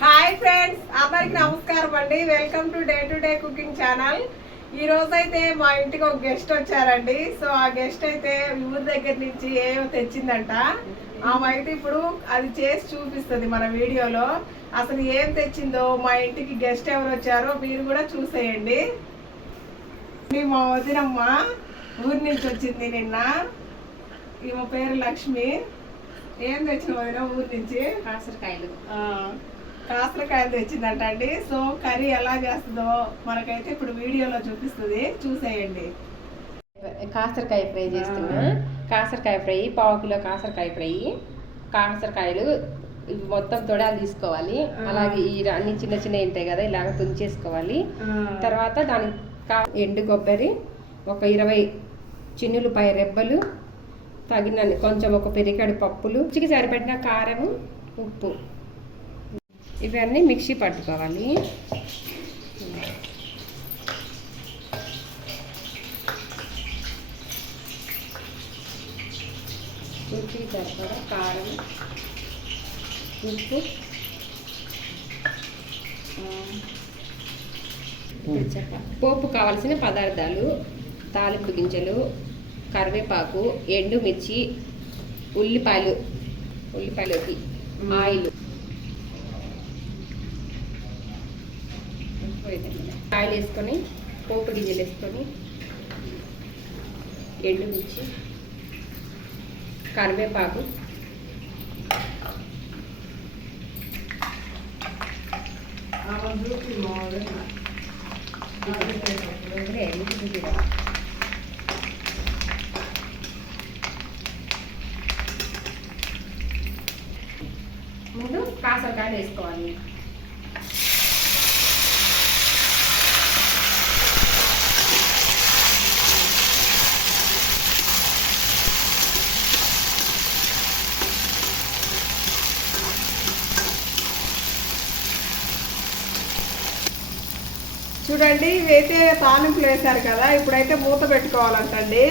Hi friends, అందరికి నమస్కారం అండి. Welcome to day cooking channel. ఈ రోజు అయితే మా ఇంటికి ఒక గెస్ట్ వచ్చారండి. సో ఆ గెస్ట్ అయితే ఊరి దగ్గర నుంచి ఏమో తెచ్చిందంట. ఆమె అయితే ఇప్పుడు అది చేసి చూపిస్తుంది మన వీడియోలో. అసలు ఏం తెచ్చిందో, మా ఇంటికి గెస్ట్ ఎవరు వచ్చారో మీరు కూడా చూసేయండి. మా వదినమ్మ ఊరి నుంచి వచ్చింది నిన్న. ఈమె పేరు లక్ష్మి. ఏం తెచ్చిన వదిన ఊరి నుంచి? కాసరకాయలు తెచ్చిందంట అండి. సో కర్రీ ఎలా చేస్తుందో మనకైతే ఇప్పుడు వీడియోలో చూపిస్తుంది, చూసేయండి. కాసరకాయ ఫ్రై చేస్తున్నా. కాసరకాయ ఫ్రై, 1/2 కిలో కాసరకాయ ఫ్రై. కాసరకాయలు మొత్తం తొడాలు తీసుకోవాలి. అలాగే ఈ అన్ని చిన్న చిన్న ఉంటాయి కదా, ఇలాగ తుంచేసుకోవాలి. తర్వాత దానికి ఎండు కొబ్బరి, ఒక 20 చిన్నులపాయ రెబ్బలు, తగిన కొంచెం ఒక పెరికాడు పప్పులు, రుచికి సరిపడిన కారము, ఉప్పు, ఇవన్నీ మిక్సీ పట్టుకోవాలి. రుచికి సరిపడా కారం, ఉప్పు, పోపు కావాల్సిన పదార్థాలు: తాలింపు గింజలు, కరివేపాకు, ఎండుమిర్చి, ఉల్లిపాయలోకి ఆయిల్ వేసుకొని, పోపు గింజలు వేసుకొని, ఎండుమిర్చి, కరివేపాకు, ముందు కాసరకాయలు వేసుకోవాలి. చూడండి, ఇవైతే తాలింపులు వేశారు కదా, ఇప్పుడైతే మూత పెట్టుకోవాలంటండి.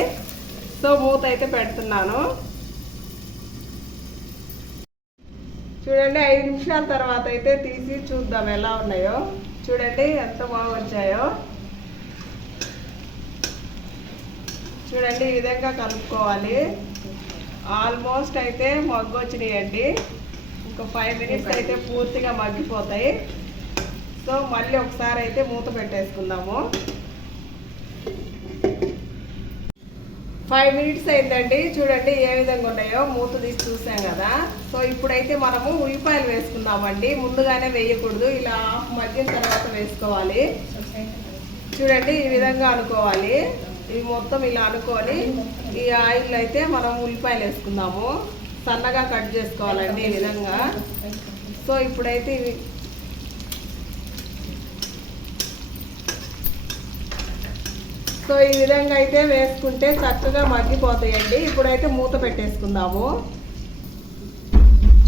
సో మూత అయితే పెడుతున్నాను. చూడండి, 5 నిమిషాల తర్వాత అయితే తీసి చూద్దాం ఎలా ఉన్నాయో. చూడండి ఎంత బాగా వచ్చాయో. చూడండి, ఈ విధంగా కలుపుకోవాలి. ఆల్మోస్ట్ అయితే మగ్గు వచ్చినాయండి. ఇంకో 5 మినిట్స్ అయితే పూర్తిగా మగ్గిపోతాయి. సో మళ్ళీ ఒకసారి అయితే మూత పెట్టేసుకుందాము. 5 మినిట్స్ అయిందండి. చూడండి ఏ విధంగా ఉన్నాయో, మూత తీసి చూసాం కదా. సో ఇప్పుడైతే మనము ఉల్లిపాయలు వేసుకుందామండి. ముందుగానే వేయకూడదు, ఇలా మగ్గిన తర్వాత వేసుకోవాలి. చూడండి ఈ విధంగా అనుకోవాలి. ఇవి మొత్తం ఇలా అనుకొని ఈ ఆయిల్ అయితే మనం ఉల్లిపాయలు వేసుకుందాము. సన్నగా కట్ చేసుకోవాలండి ఈ విధంగా. సో ఇప్పుడైతే ఇవి ఈ విధంగా అయితే వేసుకుంటే చక్కగా మగ్గిపోతాయండి. ఇప్పుడైతే మూత పెట్టేసుకుందాము.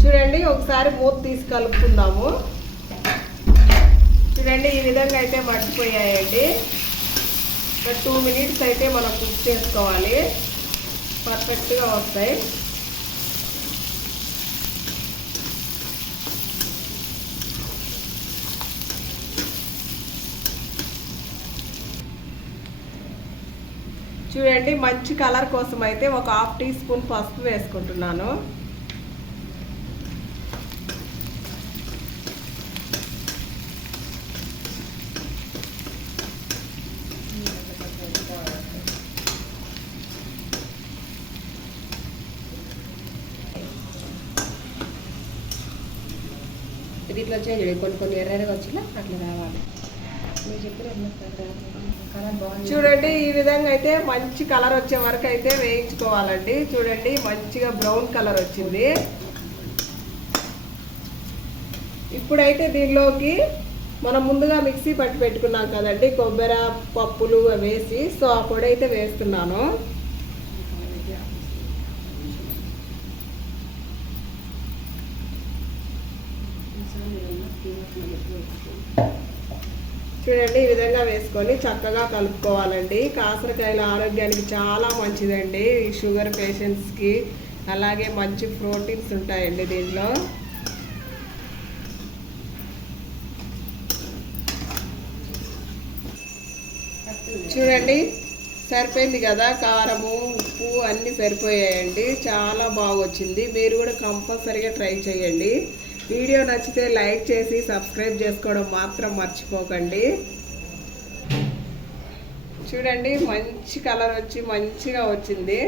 చూడండి, ఒకసారి మూత తీసి కలుపుకుందాము. చూడండి ఈ విధంగా అయితే మగ్గిపోయాయండి. ఒక 2 మినిట్స్ అయితే మనం కుక్ చేసుకోవాలి. పర్ఫెక్ట్గా వస్తాయి. చూడండి, మంచి కలర్ కోసం అయితే ఒక 1/2 టీ స్పూన్ పసుపు వేసుకుంటున్నాను. ఇట్లా వచ్చాయి, కొన్ని ఎర్రగా వచ్చినా అట్లా రావాలి. మీరు చెప్పిన చూడండి ఈ విధంగా అయితే మంచి కలర్ వచ్చే వరకు అయితే వేయించుకోవాలండి. చూడండి మంచిగా బ్రౌన్ కలర్ వచ్చింది. ఇప్పుడైతే దీనిలోకి మనం ముందుగా మిక్సీ పట్టి పెట్టుకున్నాం కదండి, కొబ్బరి పప్పులు వేసి. సో ఆ పొడి అయితే వేస్తున్నాను. చూడండి ఈ విధంగా వేసుకొని చక్కగా కలుపుకోవాలండి. కాసరకాయలు ఆరోగ్యానికి చాలా మంచిదండి. షుగర్ పేషెంట్స్కి అలాగే మంచి ప్రోటీన్స్ ఉంటాయండి దీనిలో. చూడండి సరిపోయింది కదా, కారము ఉప్పు అన్నీ సరిపోయాయండి. చాలా బాగా వచ్చింది. మీరు కూడా కంపల్సరీగా ట్రై చేయండి. వీడియో నచ్చితే లైక్ చేసి సబ్స్క్రైబ్ చేసుకోవడం మాత్రం మర్చిపోకండి. చూడండి మంచి కలర్ వచ్చి మంచిగా వచ్చింది.